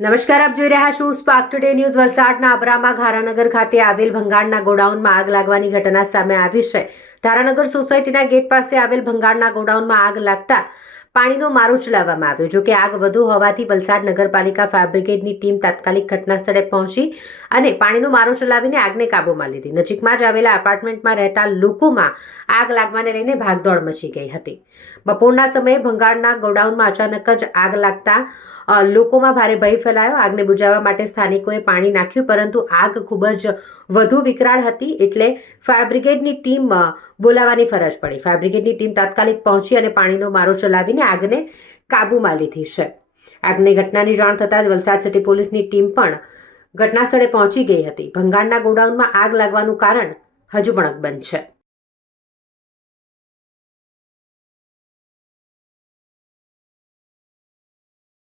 નમસ્કાર, આપ જોઈ રહ્યા છો સ્પાર્ક ટુડે ન્યૂઝ વલસાડના અબરામા ઘારાનગર ખાતે આવેલ ભંગાણના ગોડાઉનમાં આગ લાગવાની ઘટના સામે આવી છે. ધારાનગર સોસાયટીના ગેટ પાસે આવેલ ભંગાણના ગોડાઉનમાં આગ લાગતા પાણીનો મારો ચલાવવામાં આવ્યો. જો કે આગ વધુ હોવાથી વલસાડ નગરપાલિકા ફાયર બ્રિગેડની ટીમ તાત્કાલિક ઘટના સ્થળે પહોંચી અને પાણીનો મારો ચલાવીને આગને કાબૂમાં લીધી. નજીકમાં જ આવેલા એપાર્ટમેન્ટમાં રહેતા લોકોમાં આગ લાગવાને લઈને ભાગદોડ મચી ગઈ હતી. બપોરના સમયે ભંગાળના ગોડાઉનમાં અચાનક જ આગ લાગતા લોકોમાં ભારે ભય ફેલાયો. આગને બુજાવવા માટે સ્થાનિકોએ પાણી નાખ્યું, પરંતુ આગ ખૂબ જ વધુ વિકરાળ હતી એટલે ફાયર બ્રિગેડની ટીમ બોલાવવાની ફરજ પડી. ફાયર બ્રિગેડની ટીમ તાત્કાલિક પહોંચી અને પાણીનો મારો ચલાવીને આગને કાબૂમાં લીધી છે. આગની ઘટનાની જાણ થતાં જ વલસાડ સિટી પોલીસની ટીમ પણ ઘટના સ્થળે પહોંચી ગઈ હતી. ભંગાણના ગોડાઉનમાં આગ લાગવાનું કારણ હજુ પણ અકબંધ છે.